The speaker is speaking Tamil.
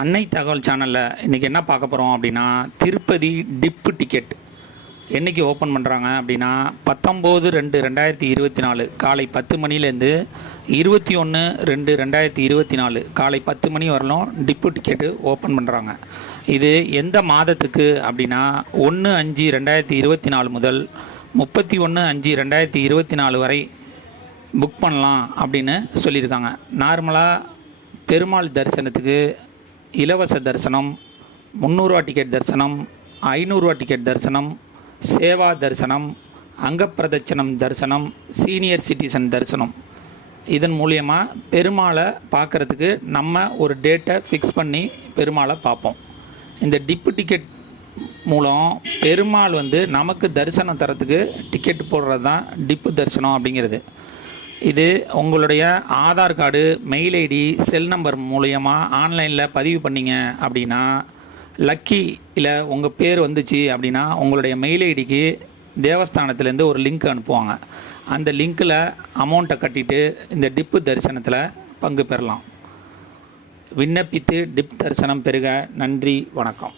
அன்னை தகவல் சேனலில் இன்றைக்கி என்ன பார்க்க போகிறோம் அப்படின்னா, திருப்பதி டிப்பு டிக்கெட் என்றைக்கு ஓப்பன் பண்ணுறாங்க அப்படின்னா 19/2/2024 காலை 10 மணிலேருந்து 21/2/2024 காலை 10 மணி வரலும் டிப்பு டிக்கெட்டு ஓப்பன் பண்ணுறாங்க. இது எந்த மாதத்துக்கு அப்படின்னா 1/5/2024 முதல் 31/5/2024 வரை புக் பண்ணலாம் அப்படின்னு சொல்லியிருக்காங்க. நார்மலாக பெருமாள் தரிசனத்துக்கு இலவச தரிசனம், 300 டிக்கெட் தரிசனம், 500 டிக்கெட் தரிசனம், சேவா தரிசனம், அங்கப்பிரதட்சணம் தரிசனம், சீனியர் சிட்டிசன் தரிசனம், இதன் மூலியமாக பெருமாளை பார்க்குறதுக்கு நம்ம ஒரு டேட்டை ஃபிக்ஸ் பண்ணி பெருமாளை பார்ப்போம். இந்த டிப்பு டிக்கெட் மூலம் பெருமாள் நமக்கு தரிசனம் தரத்துக்கு டிக்கெட் போடுறது தான் டிப்பு தரிசனம் அப்படிங்கிறது. இது உங்களுடைய Aadhaar card, mail ID, cell number மூலயமா ஆன்லைனில் பதிவு பண்ணிங்க அப்படின்னா, லக்கியில் உங்கள் பேர் வந்துச்சு அப்படின்னா உங்களுடைய மெயில் ஐடிக்கு தேவஸ்தானத்துலேருந்து ஒரு லிங்க் அனுப்புவாங்க. அந்த லிங்க்கில் அமௌண்ட்டை கட்டிட்டு இந்த டிப்பு தரிசனத்தில் பங்கு பெறலாம். விண்ணப்பித்து டிப் தரிசனம் பெறுக. நன்றி, வணக்கம்.